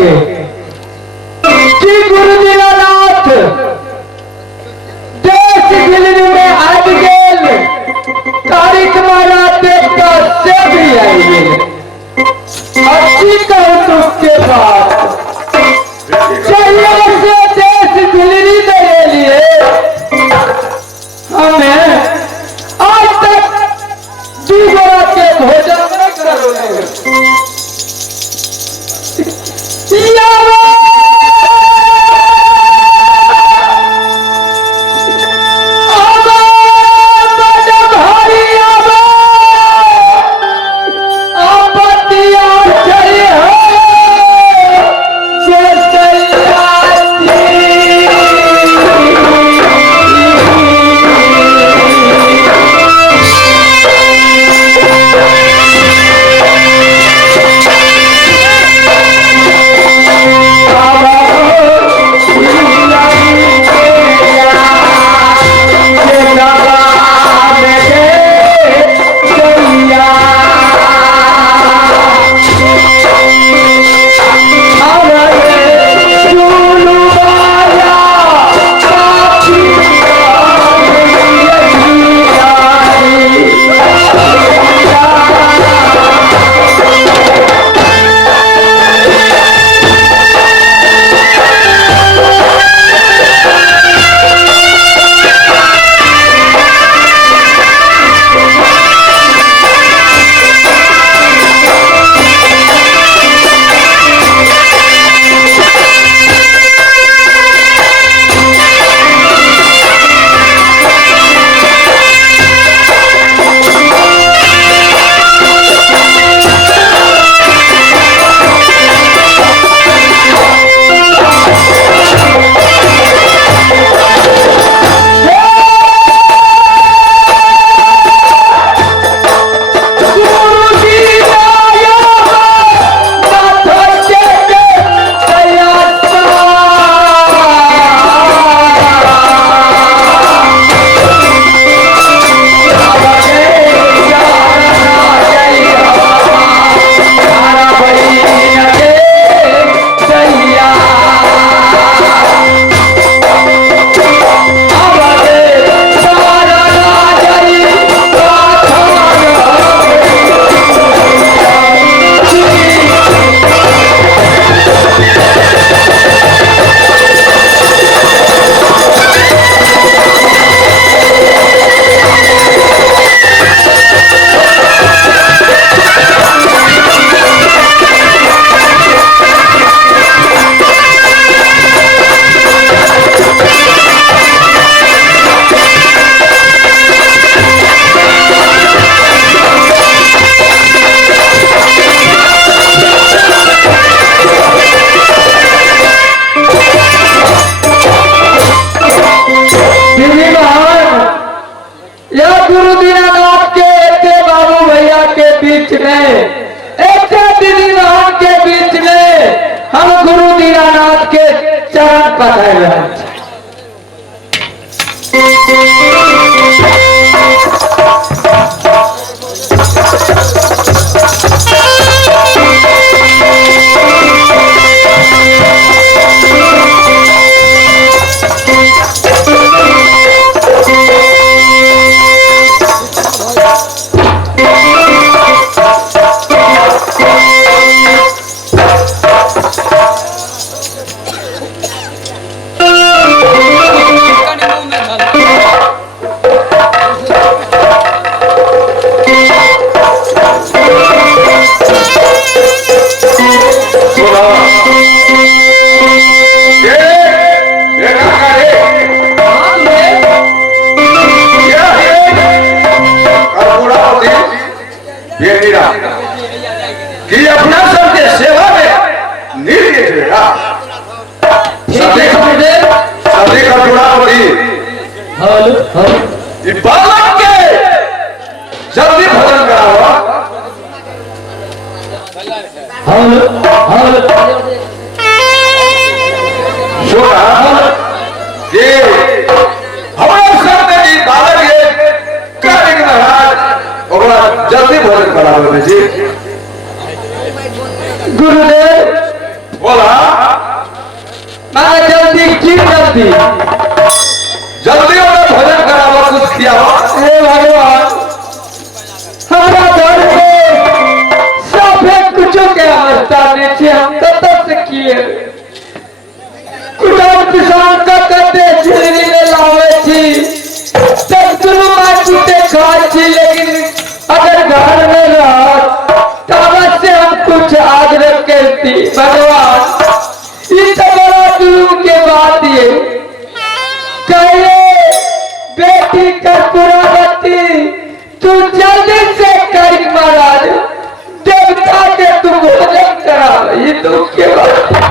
के कि गुरु दीनानाथ देश गिलनी में आज गेल तारीख मारा देवता से भी आई गेल अच्छी कहूँ दुख के बाद चाहिए से देश गिलनी के लिए हमें आज तक जीवरा के भोजन न करोगे कि अपना सबके सेवा में निर्देश देगा सभी का जुड़ा होगी बालक के जल्दी भोजन कराओ ये हमारे सामने की बालक है कार्य के महाराज और जल्दी भोजन कराओ जी गुरुदेव बोला मैं जल्दी की जल्दी जल्दी उन्हें भोजन कराओ कुछ खिलाओ हे भगवान हमारा घर में सभे कुछ के अवस्था में छे हम तब से किए कुटार किसान का कहते झिलरी में लावे छी तब सुनो मैं कुटे खाए छी लेकिन अगर घर में रह तब से हम कुछ आग्रह करती भगवान इस बड़ा जुलूम के बाद ये कहे बेटी कर्पूरावती तू जल्दी से कर महाराज देवता के तू भोजन करा ये तो के बाद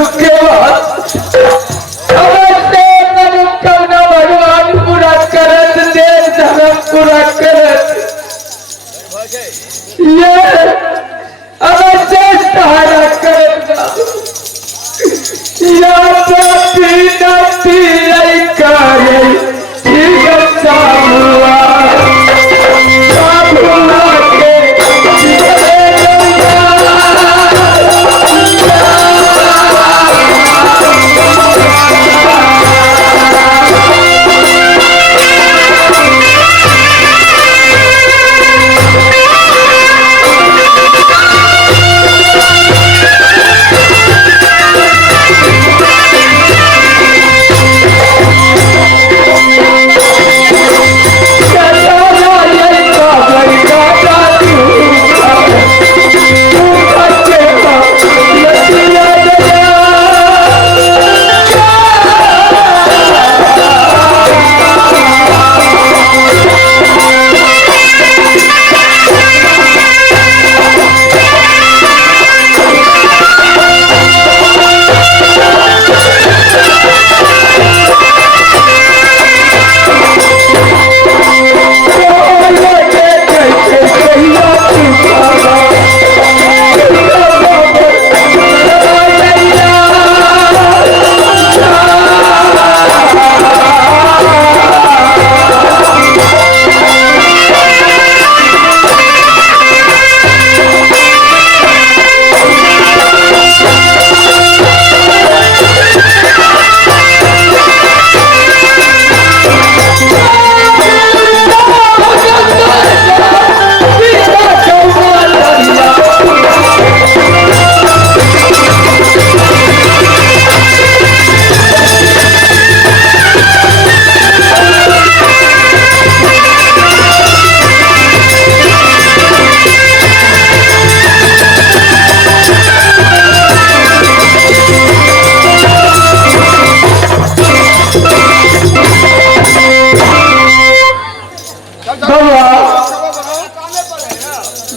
दुख के बाद अवश्य मनोकामना भगवान पूरा करत, देश धर्म पूरा करत, ये अवश्य सहारा करत। या पति नती आई करे ठीक सामुआ सामुआ के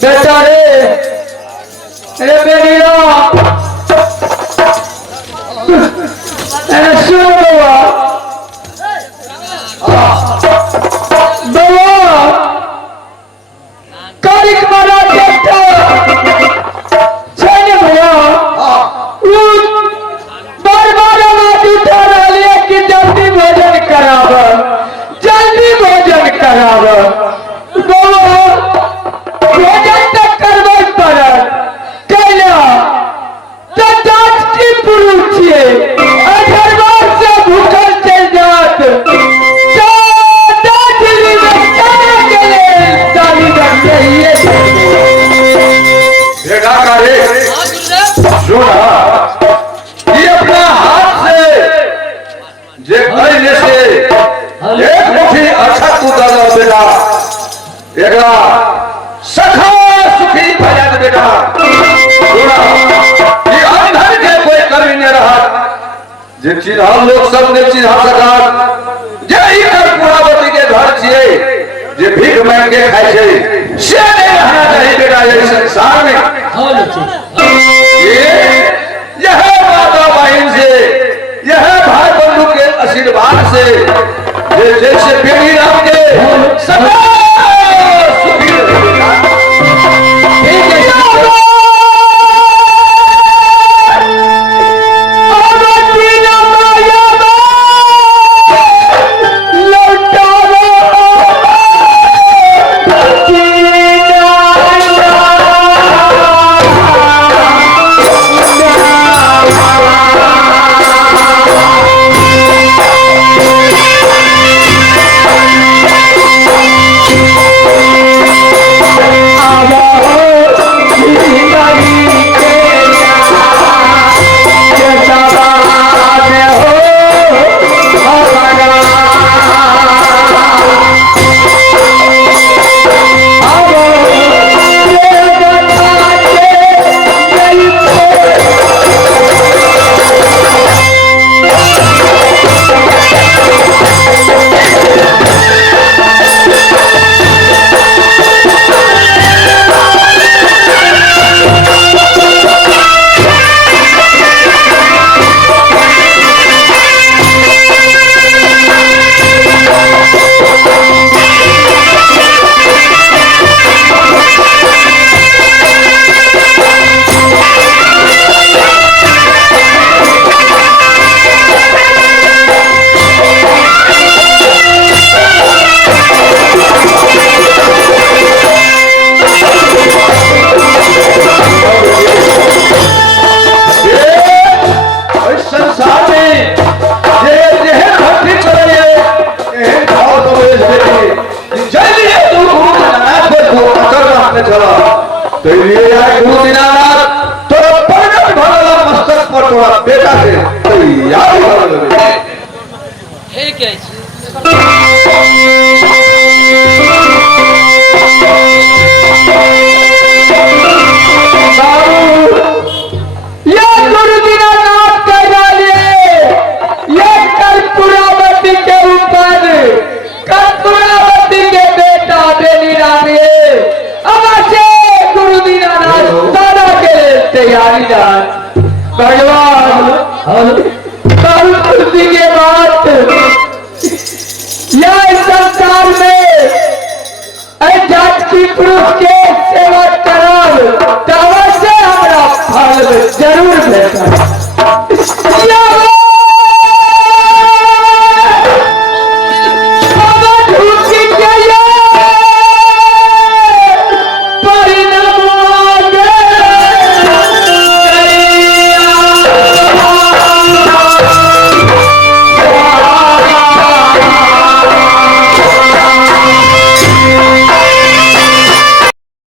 बेटा रे बेरिया सुन बउआ बउआ कारिक मारा बेटा छने भैया बार बार आवाज उठा रही है कि जल्दी भोजन कराव, जल्दी भोजन कराव। बउआ भोजन तक करबै पड़त कैला तो जात की पुरुष छिए, अधरवार से भूखल चल जात तो दादली में चले गेले दादी रख चाहिए बेटा का रे सुना, ये अपना हाथ से जे कहले से एक मुट्ठी अच्छा तू दादा बेटा एकरा सखा सुखी भजन बेटा सुना, ये अंधर के कोई कमी नहीं रहा, जे चीज हम लोग सब ने चीज हा सका जे ही कर पुरावती के घर छिए जे भीख मांग के खाए छे से नहीं रहना चाहिए बेटा ये संसार में। यह माता बहन से, यह भाई बंधु के आशीर्वाद से जैसे बेटी राम के सदा सुखी रहेगा। चला तो लिए जाए गुरु दीनानाथ तो परिणत भरला मस्तक पर तोड़ा बेटा से तैयार कर ले हे क्या ये गुरु दीनानाथ का डालिए ये कर्पूरावती के ऊपर कर्पूरावती के बेटा बेली डालिए अब से गुरु दीनानाथ दादा के तैयारी जान भगवान कर्पूरावती के बाद यह संसार में जात की पुरुष के सेवा